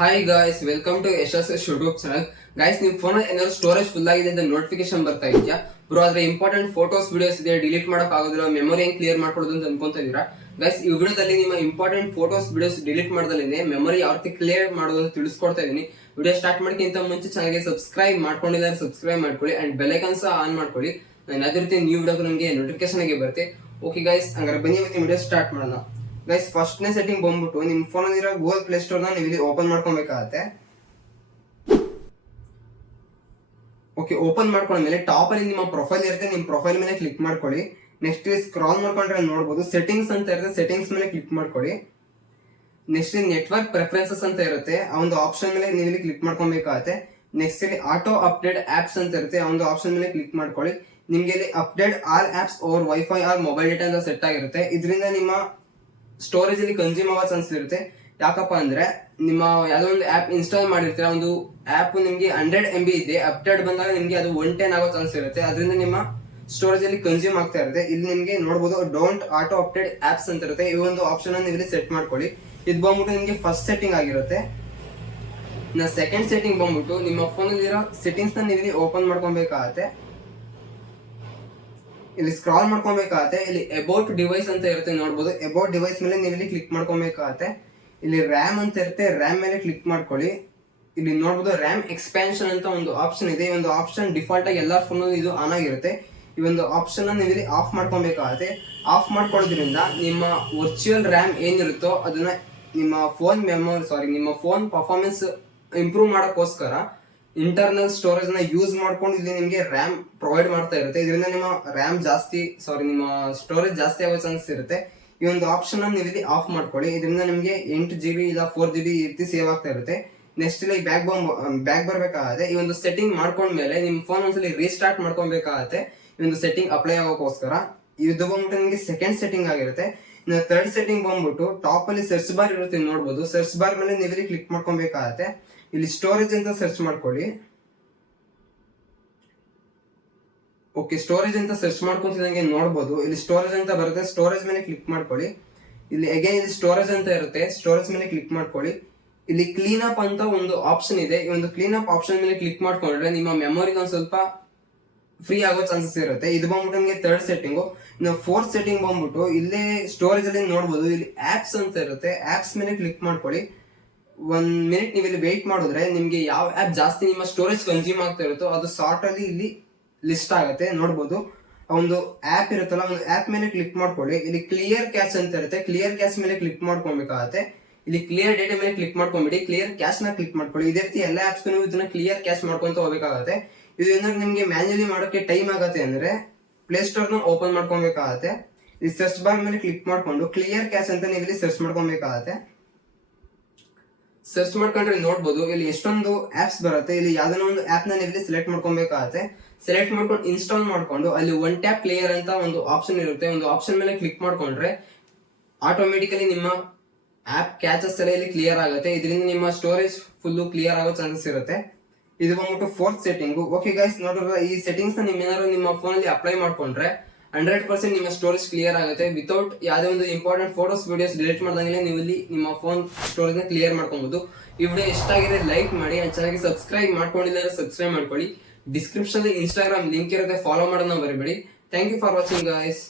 Hi guys, welcome to S YouTube channel. Guys, ನಿಮ್ phone ಏನಾದ್ರು storage full ಆಗಿದೆ ಅಂತ ನೋಟಿಫಿಕೇಶನ್ ಬರ್ತಾ ಇದೆಯಾ ಬ್ರೋ? ಆದ್ರೆ ಇಂಪಾರ್ಟೆಂಟ್ ಫೋಟೋಸ್ ವಿಡಿಯೋಸ್ ಇದೆ, ಡಿಲೀಟ್ ಮಾಡಕ್ ಆಗೋದಿಲ್ಲ, ಮೆಮೊರಿ ಹೆಂಗ್ ಕ್ಲಿಯರ್ ಮಾಡ್ಕೊಳ್ಳೋದು ಅಂತ ಅನ್ಕೊಂತ ಇದೀರಾ? ಗೈಸ್, ಈ ವಿಡಿಯೋದಲ್ಲಿ ನಿಮ್ಮ ಇಂಪಾರ್ಟೆಂಟ್ ಫೋಟೋಸ್ ವಿಡಿಯೋಸ್ ಡಿಲೀಟ್ ಮಾಡ್ದಲೇನೆ ಮೆಮೊರಿ ಯಾವ ರೀತಿ ಕ್ಲಿಯರ್ ಮಾಡೋದು ಅಂತ ತಿಳಿಸ್ಕೊಡ್ತಾ ಇದೀನಿ. ವಿಡಿಯೋ ಸ್ಟಾರ್ಟ್ ಮಾಡೋಕ್ಕಿಂತ ಮುಂಚೆ ಚಾನಲ್ಗೆ ಸಬ್ಸ್ಕ್ರೈಬ್ ಮಾಡ್ಕೊಂಡಿದ್ದಾರೆ ಸಬ್ಸ್ಕ್ರೈಬ್ ಮಾಡ್ಕೊಳ್ಳಿ ಅಂಡ್ ಬೆಲ್ ಐಕಾನ್ ಸಹ ಆನ್ ಮಾಡ್ಕೊಳ್ಳಿ. ನಾನು ಅದೇ ರೀತಿ ನ್ಯೂ ವಿಡಿಯೋ ನಮಗೆ ನೋಟಿಫಿಕೇಶನ್ ಆಗಿ ಬರುತ್ತೆ. ಓಕೆ ಗೈಸ್, ಹಂಗಾರೆ ಬನ್ನಿ ಇವತ್ತಿನ ವಿಡಿಯೋ ಸ್ಟಾರ್ಟ್ ಮಾಡೋಣ. ಗೈಸ್, ಫಸ್ಟ್ನೇ ಸೆಟ್ಟಿಂಗ್ ಬಂದ್ಬಿಟ್ಟು ನಿಮ್ ಫೋನ್ ಅಲ್ಲಿರೋ ಗೂಗಲ್ ಪ್ಲೇ ಸ್ಟೋರ್ ನ ನೀವು ಇಲ್ಲಿ ಓಪನ್ ಮಾಡ್ಕೊಬೇಕಾಗತ್ತೆ. ಓಕೆ, ಓಪನ್ ಮಾಡ್ಕೊಂಡ್ಮೇಲೆ ಟಾಪ್ ಅಲ್ಲಿ ನಿಮ್ಮ ಪ್ರೊಫೈಲ್ ಇರುತ್ತೆ, ನಿಮ್ ಪ್ರೊಫೈಲ್ ಮೇಲೆ ಕ್ಲಿಕ್ ಮಾಡ್ಕೊಳ್ಳಿ. ನೆಕ್ಸ್ಟ್ ಸ್ಕ್ರಾಲ್ ಮಾಡ್ಕೊಂಡ್ರೆ ನೋಡಬಹುದು ಸೆಟ್ಟಿಂಗ್ಸ್ ಅಂತ ಇರುತ್ತೆ, ಸೆಟ್ಟಿಂಗ್ಸ್ ಮೇಲೆ ಕ್ಲಿಕ್ ಮಾಡ್ಕೊಳ್ಳಿ. ನೆಕ್ಸ್ಟ್ ನೆಟ್ವರ್ಕ್ ಪ್ರೆಫರೆನ್ಸಸ್ ಅಂತ ಇರುತ್ತೆ, ಆ ಒಂದು ಆಪ್ಷನ್ ಮೇಲೆ ನೀವು ಇಲ್ಲಿ ಕ್ಲಿಕ್ ಮಾಡ್ಕೊಬೇಕಾಗತ್ತೆ. ನೆಕ್ಸ್ಟ್ ಇಲ್ಲಿ ಆಟೋ ಅಪ್ಡೇಟ್ ಆಪ್ಸ್ ಅಂತ ಇರುತ್ತೆ, ಆ ಒಂದು ಆಪ್ಷನ್ ಮೇಲೆ ಕ್ಲಿಕ್ ಮಾಡ್ಕೊಳ್ಳಿ. ನಿಮ್ಗೆ ಇಲ್ಲಿ update all apps over WiFi or mobile data ಅಂತ ಸೆಟ್ ಆಗಿರುತ್ತೆ. ಇದರಿಂದ ನಿಮ್ಮ ಸ್ಟೋರೇಜ್ ಅಲ್ಲಿ ಕನ್ಸ್ಯೂಮ್ ಆಗೋ ಚಾನ್ಸ್ ಇರುತ್ತೆ. ಯಾಕಪ್ಪ ಅಂದ್ರೆ ನಿಮ್ಮ ಯಾವ್ದೋ ಒಂದು ಆಪ್ ಇನ್ಸ್ಟಾಲ್ ಮಾಡಿರ್ತೀರ, ಒಂದು ಆಪ್ ನಿಮ್ಗೆ 100 MB ಇದೆ, ಅಪ್ಡೇಟ್ ಬಂದಾಗ ನಿಮ್ಗೆ ಅದು 110 ಆಗೋ ಚಾನ್ಸ್ ಇರುತ್ತೆ. ಅದರಿಂದ ನಿಮ್ಮ ಸ್ಟೋರೇಜ್ ಅಲ್ಲಿ ಕನ್ಸ್ಯೂಮ್ ಆಗ್ತಾ ಇರುತ್ತೆ. ಇಲ್ಲಿ ನಿಮ್ಗೆ ನೋಡಬಹುದು ಡೋಂಟ್ ಆಟೋ ಅಪ್ಡೇಟ್ ಆಪ್ಸ್ ಅಂತ ಇರುತ್ತೆ, ಈ ಒಂದು ಆಪ್ಷನ್ ನೀವು ಇಲ್ಲಿ ಸೆಟ್ ಮಾಡ್ಕೊಳ್ಳಿ. ಇದು ಬಂದ್ಬಿಟ್ಟು ನಿಮ್ಗೆ ಫಸ್ಟ್ ಸೆಟ್ಟಿಂಗ್ ಆಗಿರುತ್ತೆ. ಸೆಕೆಂಡ್ ಸೆಟ್ಟಿಂಗ್ ಬಂದ್ಬಿಟ್ಟು ನಿಮ್ಮ ಫೋನ್ ಅಲ್ಲಿರೋ ಸೆಟ್ಟಿಂಗ್ಸ್ ನ ನೀವು ಇಲ್ಲಿ ಓಪನ್ ಮಾಡ್ಕೊಬೇಕಾಗತ್ತೆ. ಇಲ್ಲಿ ಸ್ಕ್ರಾಲ್ ಮಾಡ್ಕೊಬೇಕಾಗತ್ತೆ. ಇಲ್ಲಿ ಅಬೌಟ್ ಡಿವೈಸ್ ಅಂತ ಇರುತ್ತೆ, ನೋಡಬಹುದು ಅಬೌಟ್ ಡಿವೈಸ್ ಮೇಲೆ ನೀವು ಇಲ್ಲಿ ಕ್ಲಿಕ್ ಮಾಡ್ಕೊಬೇಕಾಗತ್ತೆ. ಇಲ್ಲಿ ರ್ಯಾಮ್ ಅಂತ ಇರುತ್ತೆ, ರ್ಯಾಮ್ ಮೇಲೆ ಕ್ಲಿಕ್ ಮಾಡ್ಕೊಳ್ಳಿ. ಇಲ್ಲಿ ನೋಡಬಹುದು ರ್ಯಾಮ್ ಎಕ್ಸ್ಪ್ಯಾನ್ಷನ್ ಅಂತ ಒಂದು ಆಪ್ಷನ್ ಇದೆ. ಈ ಒಂದು ಆಪ್ಷನ್ ಡಿಫಾಲ್ಟ್ ಆಗಿ ಎಲ್ಲಾ ಫೋನ್ ಇದು ಆನ್ ಆಗಿರುತ್ತೆ. ಈ ಒಂದು ಆಪ್ಷನ್ ನೀವು ಇಲ್ಲಿ ಆಫ್ ಮಾಡ್ಕೊಬೇಕಾಗತ್ತೆ. ಆಫ್ ಮಾಡ್ಕೊಳ್ಳೋದ್ರಿಂದ ನಿಮ್ಮ ವರ್ಚುವಲ್ ರ್ಯಾಮ್ ಏನಿರುತ್ತೋ ಅದನ್ನ ನಿಮ್ಮ ಫೋನ್ ಪರ್ಫಾರ್ಮೆನ್ಸ್ ಇಂಪ್ರೂವ್ ಮಾಡೋಕ್ಕೋಸ್ಕರ ಇಂಟರ್ನಲ್ ಸ್ಟೋರೇಜ್ ನ ಯೂಸ್ ಮಾಡ್ಕೊಂಡು ಇಲ್ಲಿ ನಿಮಗೆ ರ್ಯಾಮ್ ಪ್ರೊವೈಡ್ ಮಾಡ್ತಾ ಇರುತ್ತೆ. ಇದರಿಂದ ನಿಮ್ಮ ಸ್ಟೋರೇಜ್ ಜಾಸ್ತಿ ಆಗೋ ಚಾನ್ಸ್ ಇರುತ್ತೆ. ಈ ಒಂದು ಆಪ್ಷನ್ ನೀವು ಇಲ್ಲಿ ಆಫ್ ಮಾಡ್ಕೊಳ್ಳಿ. ಇದರಿಂದ ನಿಮಗೆ 8 GB ಇಲ್ಲ 4 GB ಈ ರೀತಿ ಸೇವ್ ಆಗ್ತಾ ಇರುತ್ತೆ. ನೆಕ್ಸ್ಟ್ ಇಲ್ಲಿ ಬ್ಯಾಕ್ ಬರ್ಬೇಕಾಗತ್ತೆ. ಈ ಒಂದು ಸೆಟ್ಟಿಂಗ್ ಮಾಡ್ಕೊಂಡ್ಮೇಲೆ ನಿಮ್ ಫೋನ್ ಒಂದ್ಸಲಿ ರೀಸ್ಟಾರ್ಟ್ ಮಾಡ್ಕೊಬೇಕಾಗತ್ತೆ, ಈ ಒಂದು ಸೆಟ್ಟಿಂಗ್ ಅಪ್ಲೈ ಆಗೋಕ್ಕೋಸ್ಕರ. ಇದು ಬಂದ್ಬಿಟ್ಟು ನಿಮಗೆ ಸೆಕೆಂಡ್ ಸೆಟ್ಟಿಂಗ್ ಆಗಿರುತ್ತೆ. ಇನ್ನು ಥರ್ಡ್ ಸೆಟ್ಟಿಂಗ್ ಬಂದ್ಬಿಟ್ಟು ಟಾಪ್ ಅಲ್ಲಿ ಸರ್ಚ್ ಬಾರ್ ಇರುತ್ತೆ, ನೋಡಬಹುದು ಸರ್ಚ್ ಬಾರ್ ಮೇಲೆ ನೀವು ಇಲ್ಲಿ ಕ್ಲಿಕ್ ಮಾಡ್ಕೊಬೇಕಾಗತ್ತೆ. ಇಲ್ಲಿ ಸ್ಟೋರೇಜ್ ಅಂತ ಸರ್ಚ್ ಮಾಡ್ಕೊಳ್ಳಿ. ಓಕೆ, ಸ್ಟೋರೇಜ್ ಅಂತ ಸರ್ಚ್ ಮಾಡ್ಕೊಂತಿದಂಗೆ ನೋಡಬಹುದು ಇಲ್ಲಿ ಸ್ಟೋರೇಜ್ ಅಂತ ಬರುತ್ತೆ, ಸ್ಟೋರೇಜ್ ಮೇಲೆ ಕ್ಲಿಕ್ ಮಾಡ್ಕೊಳ್ಳಿ. ಇಲ್ಲಿ ಅಗೇನ್ ಇಲ್ಲಿ ಸ್ಟೋರೇಜ್ ಅಂತ ಇರುತ್ತೆ, ಸ್ಟೋರೇಜ್ ಮೇಲೆ ಕ್ಲಿಕ್ ಮಾಡ್ಕೊಳ್ಳಿ. ಇಲ್ಲಿ ಕ್ಲೀನ್ ಅಪ್ ಅಂತ ಒಂದು ಆಪ್ಷನ್ ಇದೆ, ಈ ಒಂದು ಕ್ಲೀನ್ ಅಪ್ ಆಪ್ಷನ್ ಮೇಲೆ ಕ್ಲಿಕ್ ಮಾಡ್ಕೊಂಡ್ರೆ ನಿಮ್ಮ ಮೆಮೊರಿ ಒಂದು ಸ್ವಲ್ಪ ಫ್ರೀ ಆಗೋ ಚಾನ್ಸಸ್ ಇರುತ್ತೆ. ಇದು ಬಂದ್ಬಿಟ್ಟು ನಿಮಗೆ ಥರ್ಡ್ ಸೆಟ್ಟಿಂಗು. ಇನ್ನು ಫೋರ್ತ್ ಸೆಟ್ಟಿಂಗ್ ಬಂದ್ಬಿಟ್ಟು ಇಲ್ಲೇ ಸ್ಟೋರೇಜ್ ಅಲ್ಲಿ ನೋಡಬಹುದು ಇಲ್ಲಿ ಆಪ್ಸ್ ಅಂತ ಇರುತ್ತೆ, ಆಪ್ಸ್ ಮೇಲೆ ಕ್ಲಿಕ್ ಮಾಡ್ಕೊಳ್ಳಿ. 1 ಮಿನಿಟ್ ನೀವು ಇಲ್ಲಿ ವೇಟ್ ಮಾಡಿದ್ರೆ ನಿಮ್ಗೆ ಯಾವ ಆಪ್ ಜಾಸ್ತಿ ನಿಮ್ಮ ಸ್ಟೋರೇಜ್ ಕನ್ಸ್ಯೂಮ್ ಆಗ್ತಾ ಇರುತ್ತೋ ಅದು ಸಾರ್ಟ್ ಅಲ್ಲಿ ಇಲ್ಲಿ ಲಿಸ್ಟ್ ಆಗುತ್ತೆ. ನೋಡಬಹುದು ಒಂದು ಆಪ್ ಇರುತ್ತಲ್ಲ, ಒಂದು ಆಪ್ ಮೇಲೆ ಕ್ಲಿಕ್ ಮಾಡ್ಕೊಳ್ಳಿ. ಇಲ್ಲಿ ಕ್ಲಿಯರ್ ಕ್ಯಾಶ್ ಅಂತ ಇರುತ್ತೆ, ಕ್ಲಿಯರ್ ಕ್ಯಾಶ್ ಮೇಲೆ ಕ್ಲಿಕ್ ಮಾಡ್ಕೊಬೇಕಾಗತ್ತೆ. ಇಲ್ಲಿ ಕ್ಲಿಯರ್ ಡೇಟಾ ಮೇಲೆ ಕ್ಲಿಕ್ ಮಾಡ್ಕೊಂಡ್ಬಿಡಿ, ಕ್ಲಿಯರ್ ಕ್ಯಾಶ್ ನ ಕ್ಲಿಕ್ ಮಾಡ್ಕೊಳ್ಳಿ. ಇದೇ ರೀತಿ ಎಲ್ಲ ಆಪ್ಸ್ ಇದನ್ನ ಕ್ಲಿಯರ್ ಕ್ಯಾಶ್ ಮಾಡ್ಕೊಂತ ಹೋಗ್ಬೇಕಾಗತ್ತೆ. ಇದು ಏನಾದ್ರು ನಿಮ್ಗೆ ಮ್ಯಾನ್ಯುಯಲಿ ಮಾಡೋಕೆ ಟೈಮ್ ಆಗತ್ತೆ ಅಂದ್ರೆ ಪ್ಲೇ ಸ್ಟೋರ್ ನ ಓಪನ್ ಮಾಡ್ಕೊಬೇಕಾಗತ್ತೆ. ಈ ಸರ್ಚ್ ಬಾರ್ ಮೇಲೆ ಕ್ಲಿಕ್ ಮಾಡ್ಕೊಂಡು ಕ್ಲಿಯರ್ ಕ್ಯಾಶ್ ಅಂತ ನೀವು ಇಲ್ಲಿ ಸರ್ಚ್ ಮಾಡ್ಕೊಬೇಕಾಗತ್ತೆ. ಸರ್ಚ್ ಮಾಡ್ಕೊಂಡ್ರೆ ನೋಡಬಹುದು ಇಲ್ಲಿ ಎಷ್ಟೊಂದು ಆಪ್ಸ್ ಬರುತ್ತೆ. ಇಲ್ಲಿ ಯಾವ್ದಾನ ಒಂದು ಆಪ್ ನ ನೀವು ಸೆಲೆಕ್ಟ್ ಮಾಡ್ಕೊಬೇಕಾಗತ್ತೆ. ಸೆಲೆಕ್ಟ್ ಮಾಡ್ಕೊಂಡು ಇನ್ಸ್ಟಾಲ್ ಮಾಡ್ಕೊಂಡು ಅಲ್ಲಿ ಒನ್ ಟ್ಯಾಪ್ ಕ್ಲಿಯರ್ ಅಂತ ಒಂದು ಆಪ್ಷನ್ ಇರುತ್ತೆ, ಒಂದು ಆಪ್ಷನ್ ಮೇಲೆ ಕ್ಲಿಕ್ ಮಾಡ್ಕೊಂಡ್ರೆ ಆಟೋಮೆಟಿಕಲಿ ನಿಮ್ಮ ಆಪ್ ಕ್ಯಾಚಸ್ ಎಲ್ಲ ಇಲ್ಲಿ ಕ್ಲಿಯರ್ ಆಗುತ್ತೆ. ಇದರಿಂದ ನಿಮ್ಮ ಸ್ಟೋರೇಜ್ ಫುಲ್ ಕ್ಲಿಯರ್ ಆಗೋ ಚಾನ್ಸಸ್ ಇರುತ್ತೆ. ಇದು ಬಂದ್ಬಿಟ್ಟು ಫೋರ್ತ್ ಸೆಟ್ಟಿಂಗ್. ಓಕೆ ಗೈಸ್, ನೋಡಿದ್ರೆ ಈ ಸೆಟ್ಟಿಂಗ್ಸ್ ನ ಏನಾದ್ರು ನಿಮ್ಮ ಫೋನ್ ಅಲ್ಲಿ ಅಪ್ಲೈ ಮಾಡ್ಕೊಂಡ್ರೆ 100% ನಿಮ್ಮ ಸ್ಟೋರೇಜ್ ಕ್ಲಿಯರ್ ಆಗುತ್ತೆ. ವಿತೌಟ್ ಯಾವುದೇ ಒಂದು ಇಂಪಾರ್ಟೆಂಟ್ ಫೋಟೋಸ್ ವಿಡಿಯೋಸ್ ಡಿಲೀಟ್ ಮಾಡ್ದಂಗೆ ನೀವು ಇಲ್ಲಿ ನಿಮ್ಮ ಫೋನ್ ಸ್ಟೋರೇಜ್ ನ ಕ್ಲಿಯರ್ ಮಾಡ್ಕೊಬಹುದು. ಈ ವಿಡಿಯೋ ಇಷ್ಟ ಆಗಿದೆ ಲೈಕ್ ಮಾಡಿ, ಚಾನಲ್ಗೆ ಸಬ್ಸ್ಕ್ರೈಬ್ ಮಾಡ್ಕೊಂಡಿಲ್ಲ ಸಬ್ಸ್ಕ್ರೈಬ್ ಮಾಡ್ಕೊಳ್ಳಿ. ಡಿಸ್ಕ್ರಿಪ್ಷನ್ ಇನ್ಸ್ಟಾಗ್ರಾಮ್ ಲಿಂಕ್ ಇರುತ್ತೆ, ಫಾಲೋ ಮಾಡೋಣ ಮರಿಬೇಡಿ. Thank you for watching guys.